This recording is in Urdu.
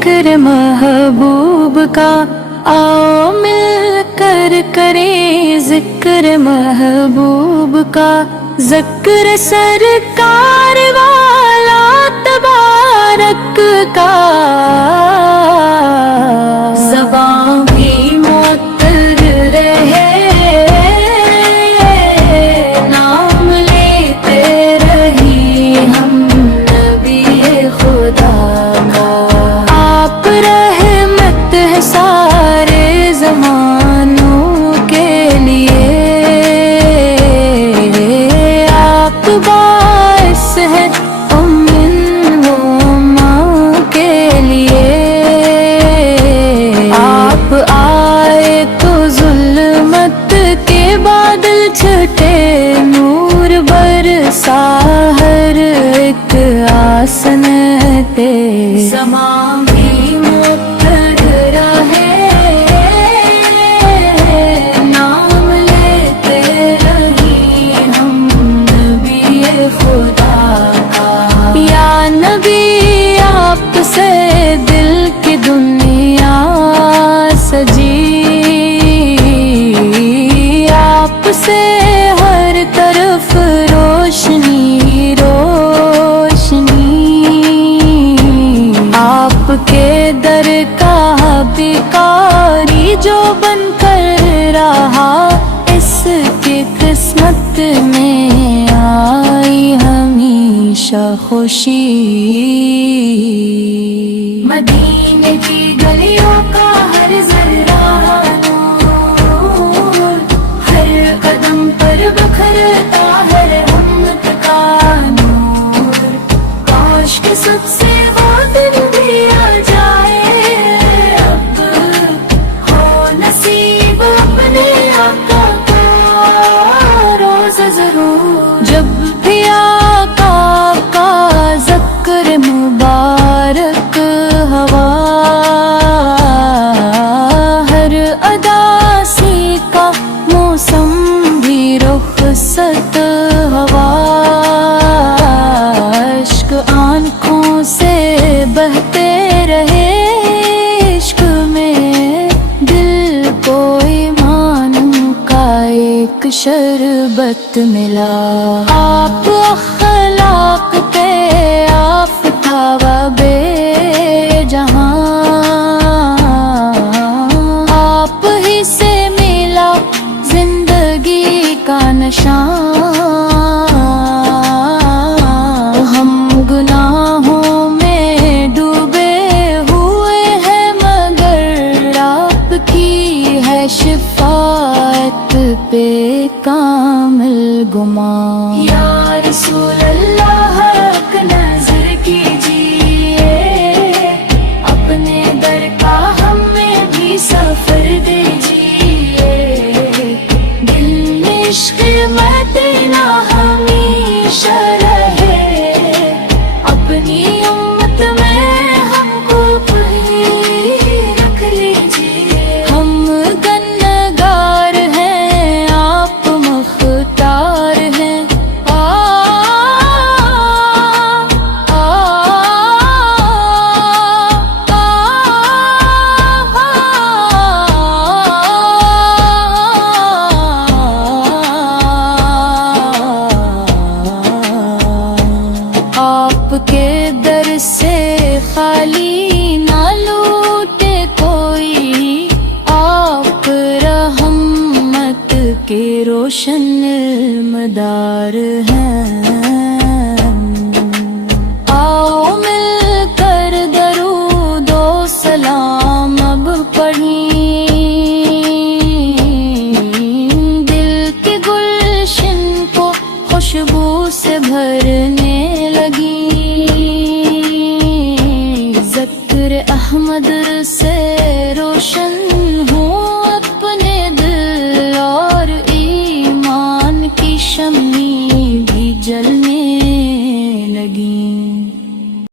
ذکر محبوب کا، آؤ مل کر کریں ذکر محبوب کا، ذکر سرکار والا تبارک کا، زباں بھی معطر رہے نام لیتے رہی ہم نبی خدا کا، آپ رحمت ہے سارے زمانوں کے لیے، آپ باعث ہے امن و ماں کے لیے، آپ آئے تو ظلمت کے بادل چھٹے، نور برسا ہر ایک آسن پہ، زمان بھی معطر رہے نام لیتے رہی ہم نبی خدا کا، یا نبی آپ سے دل کی دنیا سجی، آپ سے ہر طرف روشنی روشنی، آپ کے در کا بھکاری جو بن کر رہا، اس کی قسمت میں آئی ہمیشہ خوشی، مدینے کی گلیوں کا ہر ذرہ نور، ہر قدم پر بکھرتا ہے رحمت کا نور، کاش کہ سب سے وہ دن بھی آ جائے، اب ہو نصیب اپنے آقا کا روز ضرور، جب بھی آقا کا ذکر مبارک ہوا، ہر اداسی کا موسم بھی رخصت ہوا، عشق آنکھوں سے بہتے رہے، عشق میں دل کو ایمان کا ایک شربت ملا، آپ اخلاق پہ آفتاب بے جہاں، آپ ہی سے ملا زندگی کا نشان، ہم گناہوں میں ڈوبے ہوئے ہیں مگر آپ کی ہے شفاعت پہ کامل گمان، یا رسول اللہ حق نظر کیجیے، اپنے در کا ہمیں بھی سفر دیجیے، دل میں عشق مدینہ ہمیشہ رہے، اپنی امت میں ہم کو کہیں رکھ لیجیے، ہم گنہگار ہیں آپ مختار ہیں، آپ کے در سے خالی نہ لوٹے کوئی، آپ رحمت کے روشن مدار ہیں، آؤ مل کر درود و سلام اب پڑھیں، دل کے گلشن کو خوشبو سے بھرنے لگی، ذکر احمد سے روشن ہوں اپنے دل، اور ایمان کی شمع بھی جلنے لگی۔